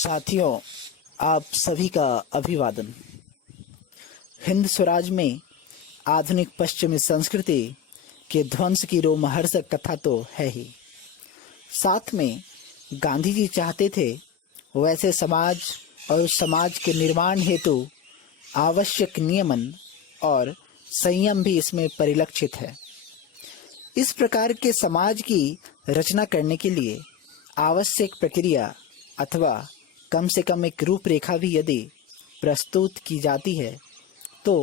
साथियों, आप सभी का अभिवादन। हिंद स्वराज में आधुनिक पश्चिमी संस्कृति के ध्वंस की रोमहर्षक कथा तो है ही, साथ में गांधी जी चाहते थे वैसे समाज और उस समाज के निर्माण हेतु आवश्यक नियमन और संयम भी इसमें परिलक्षित है। इस प्रकार के समाज की रचना करने के लिए आवश्यक प्रक्रिया अथवा कम से कम एक रूपरेखा भी यदि प्रस्तुत की जाती है तो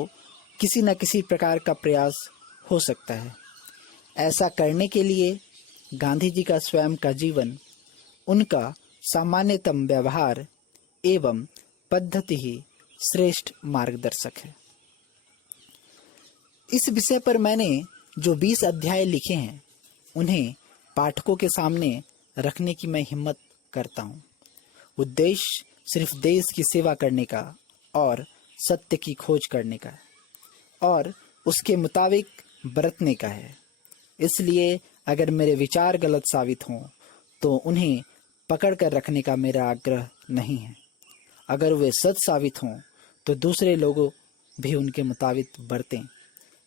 किसी न किसी प्रकार का प्रयास हो सकता है। ऐसा करने के लिए गांधी जी का स्वयं का जीवन, उनका सामान्यतम व्यवहार एवं पद्धति ही श्रेष्ठ मार्गदर्शक है। इस विषय पर मैंने जो 20 अध्याय लिखे हैं उन्हें पाठकों के सामने रखने की मैं हिम्मत करता हूँ। उद्देश्य सिर्फ देश की सेवा करने का और सत्य की खोज करने का है और उसके मुताबिक बरतने का है। इसलिए अगर मेरे विचार गलत साबित हों तो उन्हें पकड़ कर रखने का मेरा आग्रह नहीं है। अगर वे सच साबित हों तो दूसरे लोगों भी उनके मुताबिक बरतें।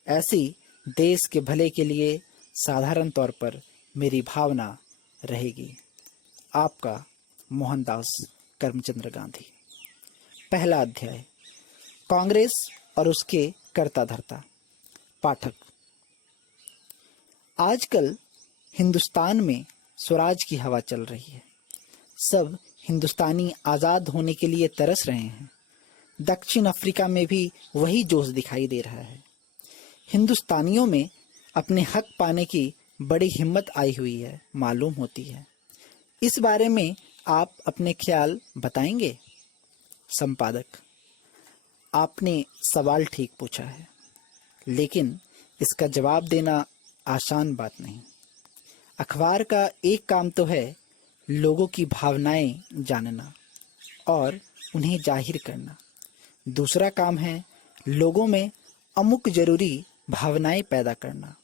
ऐसी देश के भले के लिए साधारण तौर पर मेरी भावना रहेगी। आपका मोहनदास करमचंद्र गांधी। पहला अध्याय, कांग्रेस और उसके कर्ता धर्ता। पाठक, आजकल हिंदुस्तान में स्वराज की हवा चल रही है। सब हिंदुस्तानी आज़ाद होने के लिए तरस रहे हैं। दक्षिण अफ्रीका में भी वही जोश दिखाई दे रहा है। हिंदुस्तानियों में अपने हक पाने की बड़ी हिम्मत आई हुई है, मालूम होती है। इस बारे में आप अपने ख्याल बताएंगे? संपादक, आपने सवाल ठीक पूछा है, लेकिन इसका जवाब देना आसान बात नहीं। अखबार का एक काम तो है लोगों की भावनाएं जानना और उन्हें जाहिर करना। दूसरा काम है लोगों में अमुक जरूरी भावनाएं पैदा करना।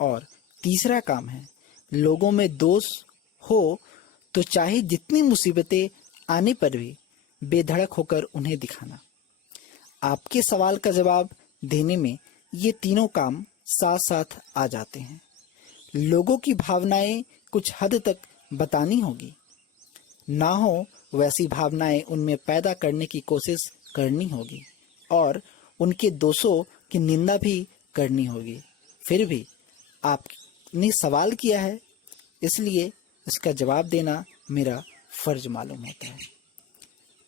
और तीसरा काम है लोगों में दोष हो तो चाहे जितनी मुसीबतें आने पर भी बेधड़क होकर उन्हें दिखाना। आपके सवाल का जवाब देने में ये तीनों काम साथ साथ आ जाते हैं। लोगों की भावनाएं कुछ हद तक बतानी होगी, ना हो वैसी भावनाएं उनमें पैदा करने की कोशिश करनी होगी और उनके दोषों की निंदा भी करनी होगी। फिर भी आपने सवाल किया है, इसलिए इसका जवाब देना मेरा फर्ज मालूम होता है।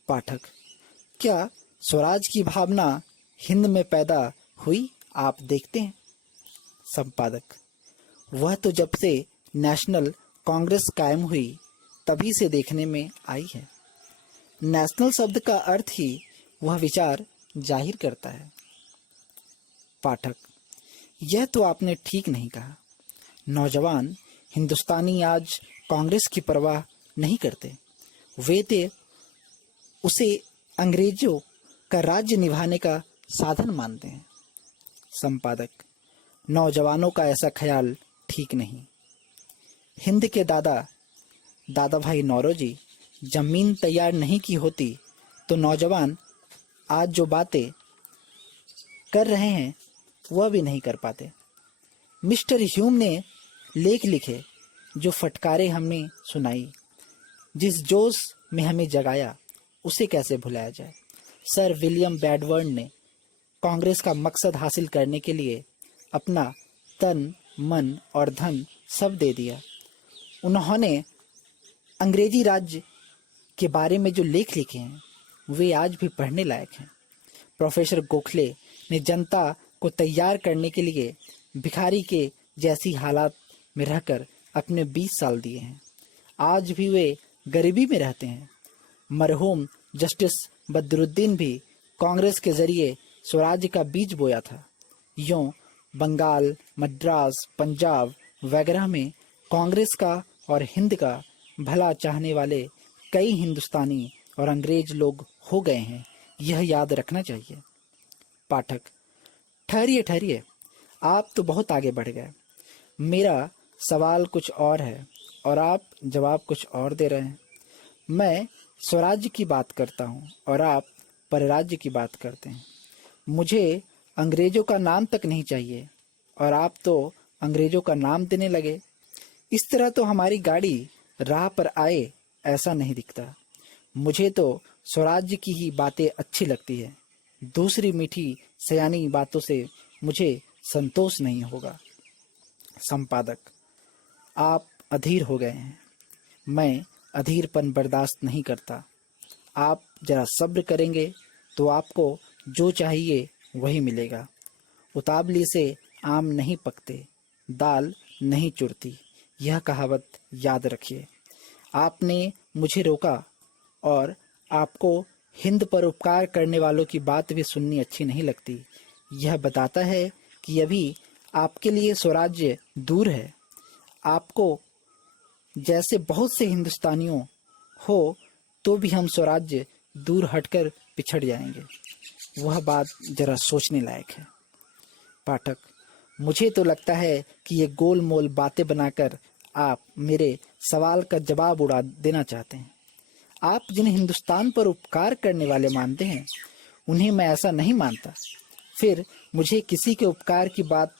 पाठक, क्या स्वराज की भावना हिंद में पैदा हुई आप देखते हैं? संपादक, वह तो जब से नेशनल कांग्रेस कायम हुई तभी से देखने में आई है। नेशनल शब्द का अर्थ ही वह विचार जाहिर करता है। पाठक, यह तो आपने ठीक नहीं कहा। नौजवान हिंदुस्तानी आज कांग्रेस की परवाह नहीं करते। वे तो उसे अंग्रेजों का राज्य निभाने का साधन मानते हैं। संपादक, नौजवानों का ऐसा ख्याल ठीक नहीं। हिंद के दादा भाई नौरोजी जमीन तैयार नहीं की होती तो नौजवान आज जो बातें कर रहे हैं वह भी नहीं कर पाते। मिस्टर ह्यूम ने लेख लिखे, जो फटकारे हमने सुनाई, जिस जोश में हमें जगाया, उसे कैसे भुलाया जाए। सर विलियम ब्रैडबर्न ने कांग्रेस का मकसद हासिल करने के लिए अपना तन, मन और धन सब दे दिया। उन्होंने अंग्रेजी राज्य के बारे में जो लेख लिखे हैं वे आज भी पढ़ने लायक हैं। प्रोफेसर गोखले ने जनता को तैयार करने के लिए भिखारी के जैसी हालात में रहकर अपने 20 साल दिए हैं। आज भी वे गरीबी में रहते हैं। मरहूम जस्टिस बदरुद्दीन भी कांग्रेस के जरिए स्वराज्य का बीज बोया था। यूं बंगाल, मद्रास, पंजाब वगैरह में कांग्रेस का और हिंद का भला चाहने वाले कई हिंदुस्तानी और अंग्रेज लोग हो गए हैं, यह याद रखना चाहिए। पाठक, ठहरिए, आप तो बहुत आगे बढ़ गए। मेरा सवाल कुछ और है और आप जवाब कुछ और दे रहे हैं। मैं स्वराज्य की बात करता हूँ और आप परराज्य की बात करते हैं। मुझे अंग्रेजों का नाम तक नहीं चाहिए और आप तो अंग्रेजों का नाम देने लगे। इस तरह तो हमारी गाड़ी राह पर आए ऐसा नहीं दिखता। मुझे तो स्वराज्य की ही बातें अच्छी लगती है। दूसरी मीठी सयानी बातों से मुझे संतोष नहीं होगा। संपादक, आप अधीर हो गए हैं। मैं अधीरपन बर्दाश्त नहीं करता। आप जरा सब्र करेंगे तो आपको जो चाहिए वही मिलेगा। उतावली से आम नहीं पकते, दाल नहीं चुरती, यह कहावत याद रखिए। आपने मुझे रोका और आपको हिंद पर उपकार करने वालों की बात भी सुननी अच्छी नहीं लगती। यह बताता है कि अभी आपके लिए स्वराज्य दूर है। आपको जैसे बहुत से हिंदुस्तानियों हो तो भी हम स्वराज्य दूर हटकर पिछड़ जाएंगे। वह बात जरा सोचने लायक है। पाठक, मुझे तो लगता है कि ये गोल मोल बातें बनाकर आप मेरे सवाल का जवाब उड़ा देना चाहते हैं। आप जिन्हें हिंदुस्तान पर उपकार करने वाले मानते हैं उन्हें मैं ऐसा नहीं मानता। फिर मुझे किसी के उपकार की बात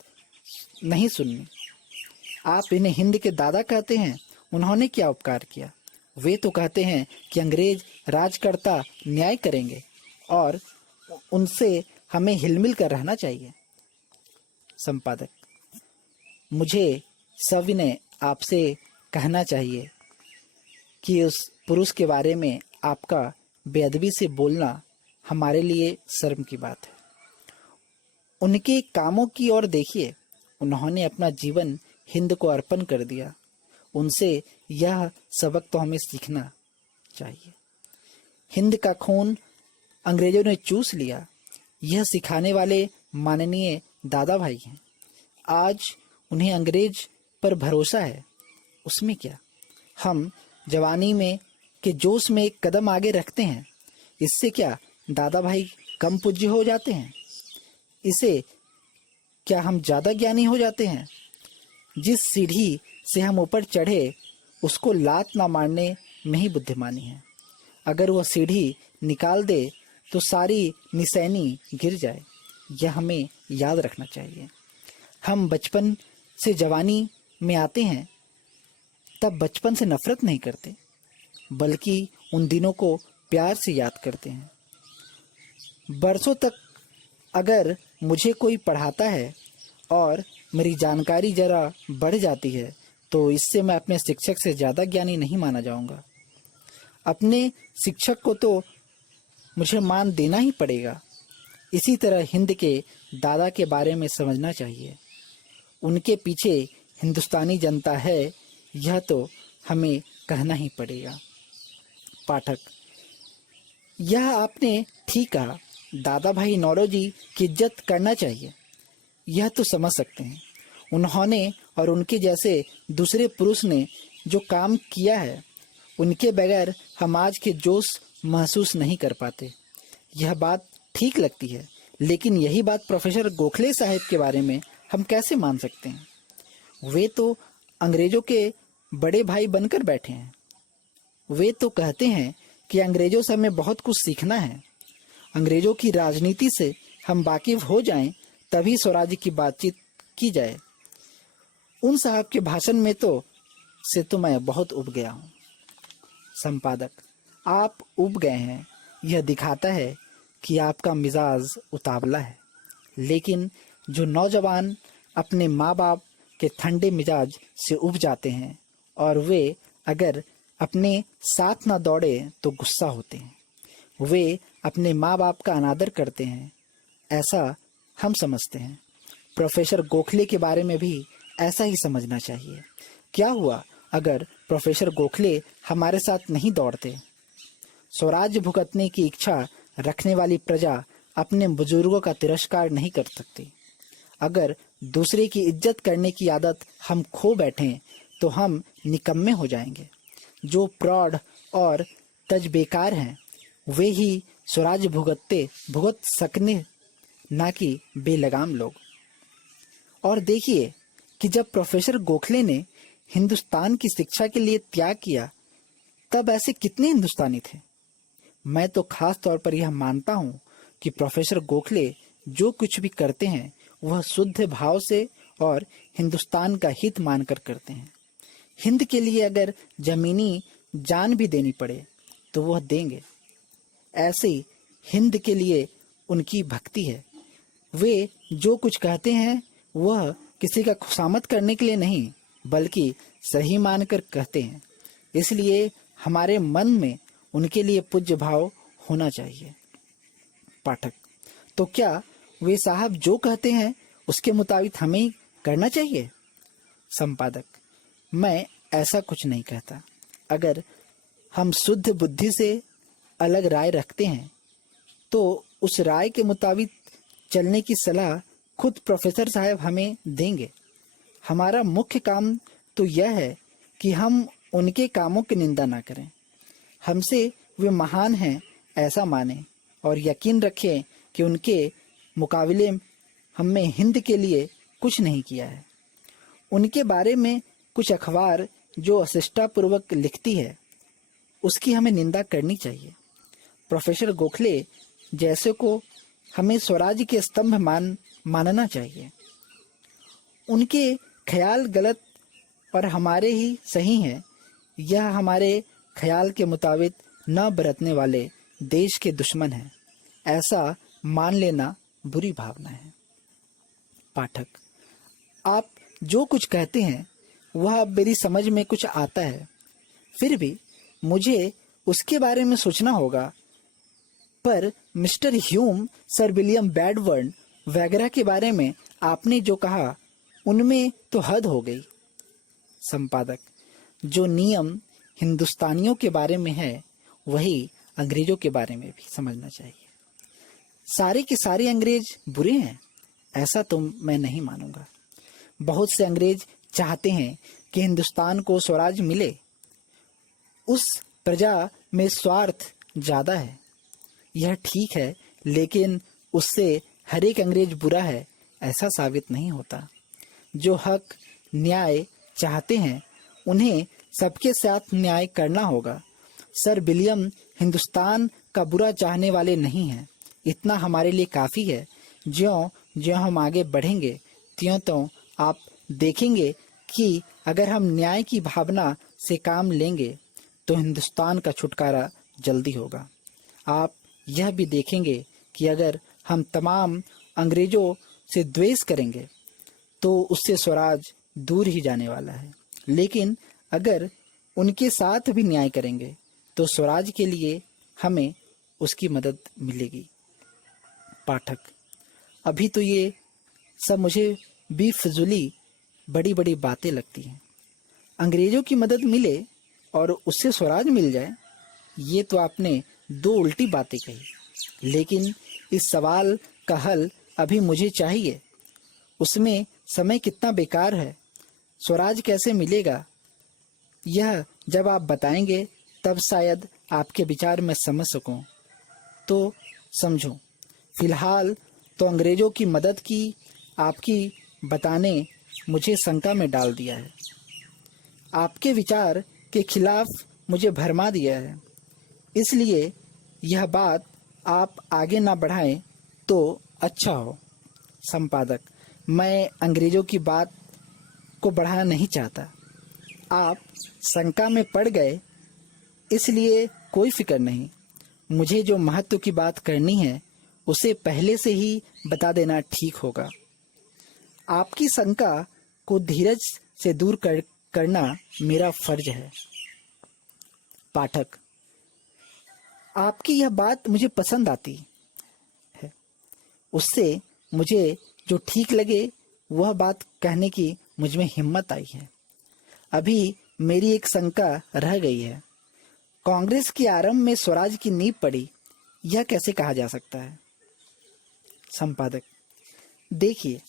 नहीं सुननी। आप इन्हें हिंद के दादा कहते हैं। उन्होंने क्या उपकार किया? वे तो कहते हैं कि अंग्रेज राजकर्ता न्याय करेंगे और उनसे हमें हिलमिल कर रहना चाहिए। संपादक, मुझे सविनय आपसे कहना चाहिए कि उस पुरुष के बारे में आपका बेअदबी से बोलना हमारे लिए शर्म की बात है। उनके कामों की ओर देखिए। उन्होंने अपना जीवन हिंद को अर्पण कर दिया। उनसे यह सबक तो हमें सीखना चाहिए। हिंद का खून अंग्रेजों ने चूस लिया, यह सिखाने वाले माननीय दादा भाई हैं। आज उन्हें अंग्रेज पर भरोसा है, उसमें क्या? हम जवानी में के जोश में एक कदम आगे रखते हैं, इससे क्या दादा भाई कम पूज्य हो जाते हैं? इसे क्या हम ज़्यादा ज्ञानी हो जाते हैं? जिस सीढ़ी से हम ऊपर चढ़े उसको लात ना मारने में ही बुद्धिमानी है। अगर वह सीढ़ी निकाल दे तो सारी निसैनी गिर जाए, यह हमें याद रखना चाहिए। हम बचपन से जवानी में आते हैं तब बचपन से नफरत नहीं करते, बल्कि उन दिनों को प्यार से याद करते हैं। बरसों तक अगर मुझे कोई पढ़ाता है और मेरी जानकारी जरा बढ़ जाती है तो इससे मैं अपने शिक्षक से ज़्यादा ज्ञानी नहीं माना जाऊंगा। अपने शिक्षक को तो मुझे मान देना ही पड़ेगा। इसी तरह हिंद के दादा के बारे में समझना चाहिए। उनके पीछे हिंदुस्तानी जनता है, यह तो हमें कहना ही पड़ेगा। पाठक, यह आपने ठीक कहा। दादा भाई नौरोजी की इज्जत करना चाहिए, यह तो समझ सकते हैं। उन्होंने और उनके जैसे दूसरे पुरुष ने जो काम किया है उनके बगैर हम आज के जोश महसूस नहीं कर पाते। यह बात ठीक लगती है, लेकिन यही बात प्रोफेसर गोखले साहब के बारे में हम कैसे मान सकते हैं? वे तो अंग्रेजों के बड़े भाई बनकर बैठे हैं। वे तो कहते हैं कि अंग्रेजों से हमें बहुत कुछ सीखना है। अंग्रेजों की राजनीति से हम वाकिफ हो जाएं तभी स्वराज्य की बातचीत की जाए। उन साहब के भाषण में तो मैं बहुत उब गया हूँ। संपादक, आप उब गए हैं, यह दिखाता है कि आपका मिजाज उतावला है। लेकिन जो नौजवान अपने माँ बाप के ठंडे मिजाज से उब जाते हैं और वे अगर अपने साथ ना दौड़े तो गुस्सा होते हैं, वे अपने माँ बाप का अनादर करते हैं, ऐसा हम समझते हैं। प्रोफेसर गोखले के बारे में भी ऐसा ही समझना चाहिए। क्या हुआ अगर प्रोफेसर गोखले हमारे साथ नहीं दौड़ते? स्वराज्य भुगतने की इच्छा रखने वाली प्रजा अपने बुजुर्गों का तिरस्कार नहीं कर सकती। अगर दूसरे की इज्जत करने की आदत हम खो बैठें तो हम निकम्मे हो जाएंगे। जो प्रौढ़ और तजबेकार हैं वे ही स्वराज्य भुगत सकने, ना कि बेलगाम लोग। और देखिए कि जब प्रोफेसर गोखले ने हिंदुस्तान की शिक्षा के लिए त्याग किया तब ऐसे कितने हिंदुस्तानी थे मैं तो खास तौर पर यह मानता हूँ कि प्रोफेसर गोखले जो कुछ भी करते हैं वह शुद्ध भाव से और हिंदुस्तान का हित मानकर करते हैं। हिंद के लिए अगर जमीनी जान भी देनी पड़े तो वह देंगे। ऐसे हिंद के लिए उनकी भक्ति है। वे जो कुछ कहते हैं वह किसी का खुशामद करने के लिए नहीं बल्कि सही मानकर कहते हैं। इसलिए हमारे मन में उनके लिए पूज्य भाव होना चाहिए। पाठक, तो क्या वे साहब जो कहते हैं उसके मुताबिक हमें करना चाहिए? संपादक, मैं ऐसा कुछ नहीं कहता। अगर हम शुद्ध बुद्धि से अलग राय रखते हैं तो उस राय के मुताबिक चलने की सलाह खुद प्रोफेसर साहब हमें देंगे। हमारा मुख्य काम तो यह है कि हम उनके कामों की निंदा ना करें। हमसे वे महान हैं ऐसा माने और यकीन रखें कि उनके मुकाबले हमने हिंद के लिए कुछ नहीं किया है। उनके बारे में कुछ अखबार जो अशिष्टापूर्वक लिखती है उसकी हमें निंदा करनी चाहिए। प्रोफेसर गोखले जैसे को हमें स्वराज के स्तंभ मानना चाहिए। उनके ख्याल गलत और हमारे ही सही हैं, यह हमारे ख्याल के मुताबिक न बरतने वाले देश के दुश्मन हैं, ऐसा मान लेना बुरी भावना है। पाठक, आप जो कुछ कहते हैं वह मेरी समझ में कुछ आता है, फिर भी मुझे उसके बारे में सोचना होगा। पर मिस्टर ह्यूम, सर विलियम बैडवर्न वगैरह के बारे में आपने जो कहा उनमें तो हद हो गई। संपादक, जो नियम हिंदुस्तानियों के बारे में है वही अंग्रेजों के बारे में भी समझना चाहिए। सारे के सारे अंग्रेज बुरे हैं ऐसा तो मैं नहीं मानूंगा। बहुत से अंग्रेज चाहते हैं कि हिंदुस्तान को स्वराज मिले। उस प्रजा में स्वार्थ ज़्यादा है, यह ठीक है, लेकिन उससे हर एक अंग्रेज बुरा है ऐसा साबित नहीं होता। जो हक न्याय चाहते हैं उन्हें सबके साथ न्याय करना होगा। सर विलियम हिंदुस्तान का बुरा चाहने वाले नहीं हैं, इतना हमारे लिए काफ़ी है। ज्यों ज्यों हम आगे बढ़ेंगे त्यों त्यों आप देखेंगे कि अगर हम न्याय की भावना से काम लेंगे तो हिंदुस्तान का छुटकारा जल्दी होगा। आप यह भी देखेंगे कि अगर हम तमाम अंग्रेजों से द्वेष करेंगे तो उससे स्वराज दूर ही जाने वाला है, लेकिन अगर उनके साथ भी न्याय करेंगे तो स्वराज के लिए हमें उसकी मदद मिलेगी। पाठक, अभी तो ये सब मुझे भी फिजूली बड़ी बड़ी बातें लगती हैं। अंग्रेजों की मदद मिले और उससे स्वराज मिल जाए, ये तो आपने दो उल्टी बातें कही। लेकिन इस सवाल का हल अभी मुझे चाहिए। उसमें समय कितना बेकार है, स्वराज कैसे मिलेगा, यह जब आप बताएंगे तब शायद आपके विचार में समझ सकूं। तो समझो, फिलहाल तो अंग्रेजों की मदद की आपकी बताने मुझे शंका में डाल दिया है, आपके विचार के खिलाफ मुझे भरमा दिया है। इसलिए यह बात आप आगे ना बढ़ाएं तो अच्छा हो। संपादक, मैं अंग्रेजों की बात को बढ़ाना नहीं चाहता। आप शंका में पड़ गए इसलिए कोई फिक्र नहीं। मुझे जो महत्व की बात करनी है उसे पहले से ही बता देना ठीक होगा। आपकी शंका को धीरज से दूर करना मेरा फर्ज है। पाठक, आपकी यह बात मुझे पसंद आती है। उससे मुझे जो ठीक लगे वह बात कहने की मुझमें हिम्मत आई है। अभी मेरी एक शंका रह गई है। कांग्रेस के आरंभ में स्वराज की नींव पड़ी, यह कैसे कहा जा सकता है? संपादक, देखिए,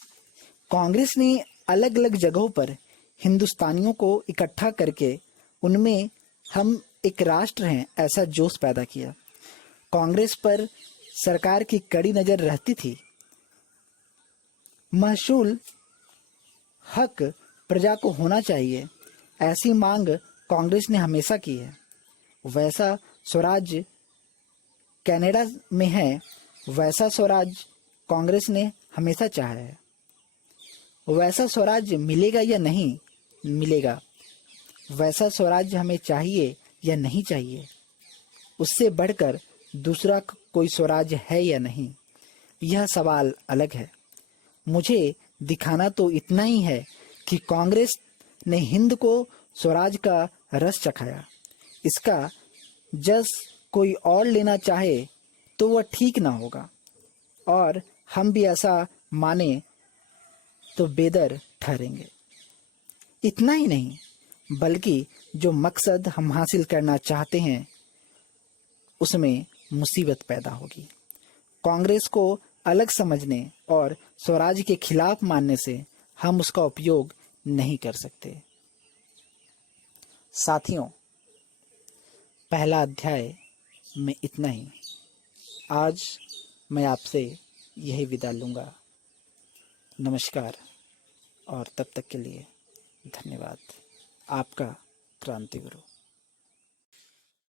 कांग्रेस ने अलग अलग जगहों पर हिंदुस्तानियों को इकट्ठा करके उनमें हम एक राष्ट्र हैं ऐसा जोश पैदा किया। कांग्रेस पर सरकार की कड़ी नजर रहती थी। महसूल हक प्रजा को होना चाहिए, ऐसी मांग कांग्रेस ने हमेशा की है। वैसा स्वराज कनाडा में है वैसा स्वराज कांग्रेस ने हमेशा चाहा है। वैसा स्वराज मिलेगा या नहीं मिलेगा, वैसा स्वराज हमें चाहिए या नहीं चाहिए, उससे बढ़कर दूसरा कोई स्वराज है या नहीं, यह सवाल अलग है। मुझे दिखाना तो इतना ही है कि कांग्रेस ने हिंद को स्वराज का रस चखाया। इसका जस कोई और लेना चाहे तो वह ठीक ना होगा, और हम भी ऐसा माने तो बेदर ठहरेंगे। इतना ही नहीं बल्कि जो मकसद हम हासिल करना चाहते हैं उसमें मुसीबत पैदा होगी। कांग्रेस को अलग समझने और स्वराज के खिलाफ मानने से हम उसका उपयोग नहीं कर सकते। साथियों, पहला अध्याय में इतना ही। आज मैं आपसे यही विदा लूँगा। नमस्कार और तब तक के लिए धन्यवाद। आपका क्रांति गुरु।